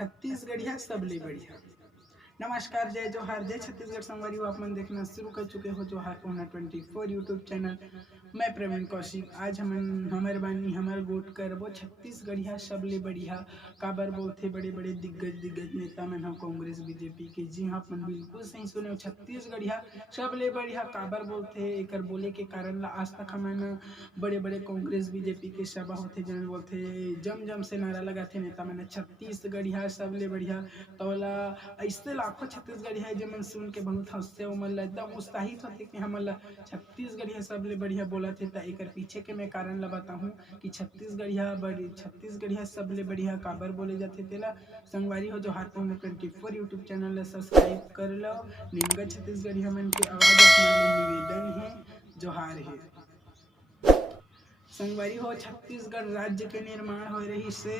छत्तीसगढ़िया सबले बढ़िया। नमस्कार, जय जोहार, जय छत्तीसगढ़ संगवारी हो। आप मन देखना शुरू कर चुके हो जोहार कोना 24 यूट्यूब चैनल। मैं प्रवीण कौशिक। आज हमारे बानी हमार गोट करबो छत्तीसगढ़िया सबले बढ़िया। काबर बोलथे बड़े बड़े दिग्गज नेता मन हम कांग्रेस बीजेपी के। जी हाँ, अपन बिल्कुल सही सुने, छत्तीसगढ़िया सबले बढ़िया काबर बोलथे। एकर बोले के कारण ला आज तक हमन बड़े बड़े कांग्रेस बीजेपी के सभा होथे जन बोलथे, जम जम से नारा लगाथे नेता मन छत्तीसगढ़िया सबले बढ़िया। तोला ऐसे लाखों छत्तीसगढ़ी है जो मन सुन के बहुत हंसते, मन ला एकदम उत्साहित होते कि हमन ला छत्तीसगढ़िया सबले बढ़िया बोलत है। एकर पीछे के मैं कारण ला बताहूँ कि छत्तीसगढ़िया सबले बढ़िया काबर बोले जाथे तेला। संगवारी हो जो हार 24 यूट्यूब चैनल ला सब्सक्राइब कर लो। निमगा छत्तीसगढ़िया मन के आवाज अपने निवेदन है, जोहार है। संगवारी हो छत्तीसगढ़ राज्य के निर्माण हो रही से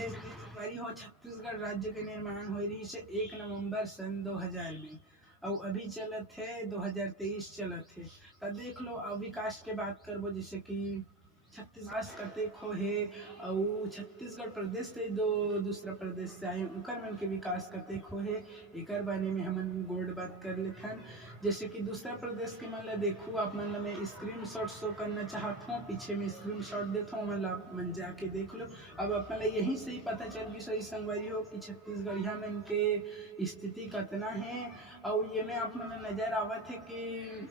छत्तीसगढ़ राज्य के निर्माण हो रही से 1 नवंबर सन 2000 में, और अभी चलत है 2023 चलत है। तो देख लो, अब विकास के बात करबो, जैसे कि छत्तीसगढ़ कतेक हो है और छत्तीसगढ़ प्रदेश से दूसरा प्रदेश से आए उकर मन के विकास कतेक हो है, एकर बारे में हमन गोल्ड बात कर लेथन। जैसे कि दूसरा प्रदेश के मन ला देखू, आप मन ला मैं स्क्रीनशॉट शो करना चाहता हूँ, पीछे में स्क्रीनशॉट देता हूँ, मन जाके देख लो। अब अपन यहीं से ही पता चल गई सही संगवारी हो कि छत्तीसगढ़िया मन के स्थिति कितना है। और ये में आप मन नजर आवत है कि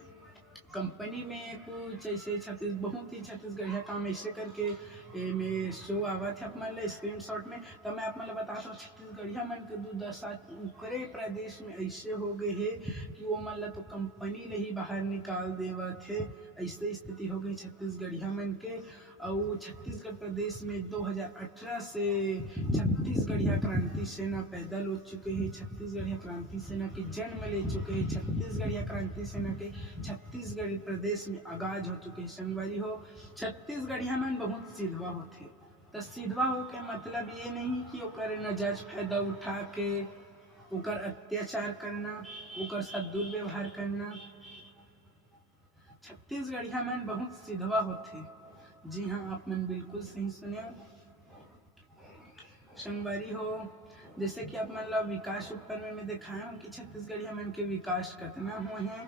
कंपनी में कुछ ऐसे बहुत ही छत्तीसगढ़िया काम ऐसे करके में शो आवत है अपन स्क्रीनशॉट में। तो मैं आप मन बताता हूँ छत्तीसगढ़िया मन के दुर्दशा उकरे प्रदेश में ऐसे हो गए है कि वो मन ला तो कंपनी ले ही बाहर निकाल देवत है। ऐसे स्थिति हो गई छत्तीसगढ़िया मन के। और छत्तीसगढ़ प्रदेश में 2018 से छत्तीसगढ़िया क्रांति सेना पैदल हो चुके हैं। छत्तीसगढ़िया क्रांति सेना के जन्म ले चुके हैं। छत्तीसगढ़िया क्रांति सेना के छत्तीसगढ़ प्रदेश में आगाज हो चुके हैं। संगवारी हो छत्तीसगढ़िया मन बहुत सीधवा होते, तो सीधवा हो के मतलब ये नहीं कि ओकर नाजायज फायदा उठा के ओकर अत्याचार करना, ओकर साथ दुर्व्यवहार करना। छत्तीसगढ़िया मन बहुत सीधवा होते। जी हाँ, आप मन बिल्कुल सही सुने। संगवारी हो जैसे कि आप मन ला विकास ऊपर में मैं दिखाया हूँ कि छत्तीसगढ़िया मन के विकास कितना हुए हैं।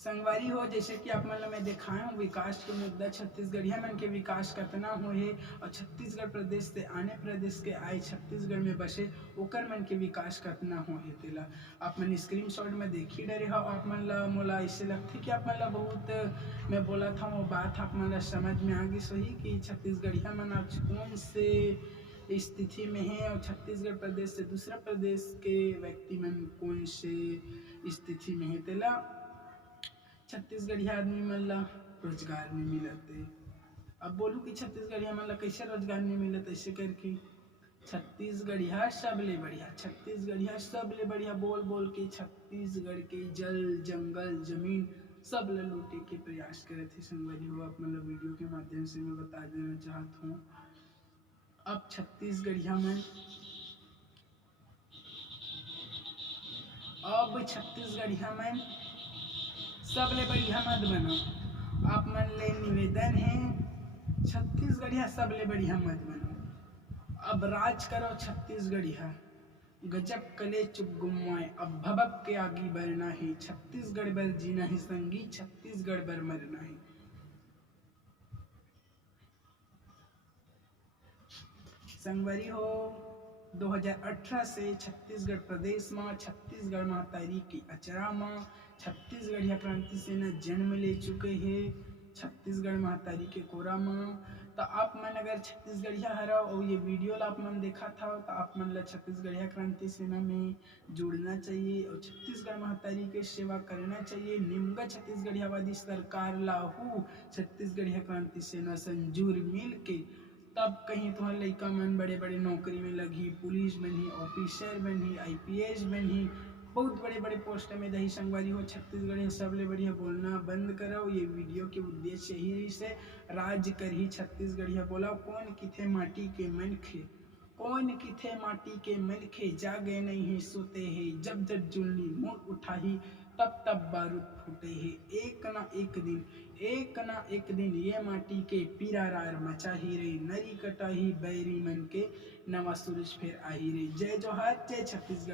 संगवारी हो जैसे कि आप मन ला मैं दिखाया हूँ विकास के मुद्दा, छत्तीसगढ़िया मन के विकास कितना हुए है। और छत्तीसगढ़ प्रदेश से अन्य प्रदेश के आए छत्तीसगढ़ में बसे ओकर मन के विकास कितना हुए तेला आप मन स्क्रीनशॉट में देख ही डरे हो। आप मन ला मोला ऐसे लगते कि आप मन ला बहुत मैं बोला था वो बात आप मन ला समझ में आ गई सही कि छत्तीसगढ़िया मन आज कौन से स्थिति में है और छत्तीसगढ़ प्रदेश से दूसरा प्रदेश के व्यक्ति मन कौन से स्थिति में है तेला। छत्तीसगढ़िया आदमी मन ला रोजगार नहीं मिलते। अब बोलूँ कि छत्तीसगढ़िया मन ला कैसे रोजगार नहीं मिलत, ऐसे करके छत्तीसगढ़िया सबले बढ़िया बोल बोल के छत्तीसगढ़ के जल जंगल जमीन सब ला लूटे के प्रयास करे थे। संगवारी हो आप मतलब वीडियो के माध्यम से मैं बता देना चाहता हूँ। अब छत्तीसगढ़िया मन सबले बढ़िया मत बनो। आप मन ले निवेदन है, छत्तीसगढ़िया सबले बढ़िया मत बनो। अब राज करो छत्तीसगढ़िया, गजब कले चुप गुमाए, अब भबक के आगे बढ़ना है। छत्तीसगढ़ बर जीना है संगी, छत्तीसगढ़ बर मरना है। संगवारी हो 2018 से छत्तीसगढ़ प्रदेश में छत्तीसगढ़ महतारी की अचरा में छत्तीसगढ़िया क्रांति सेना जन्म ले चुके हैं। छत्तीसगढ़ महतारी के कोरा में तो आप मन अगर छत्तीसगढ़िया हरा और ये वीडियो ला आप मन देखा था तो आप मन ला छत्तीसगढ़िया क्रांति सेना में जुड़ना चाहिए और छत्तीसगढ़ महतारी के सेवा करना चाहिए। निमगा छत्तीसगढ़ियावादी सरकार लाहू छत्तीसगढ़िया क्रांति सेना संजूर मिल के तब कहीं तुम्हार लइका मन बड़े बड़े नौकरी में लगी, पुलिस बनी, ऑफिसर बनी, IPS बनी, बहुत बड़े बड़े पोस्ट में दही। संगवारी हो छत्तीसगढ़ सबले बढ़िया बोलना बंद करो। ये वीडियो के उद्देश्य ही से राज्य कर ही छत्तीसगढ़िया बोला। कौन किथे माटी के मन खे, कौन किथे माटी के मन खे, जागे नहीं है सोते है, जब जब जुलनी मोड़ उठाही तब तब बारूद फूटे है। एक ना एक दिन ये माटी के पीरारार मचा ही रही, नरी कटा ही बैरी मन के नवा सूरज फिर आ ही रही। जय जोहार, जय छत्तीसगढ़।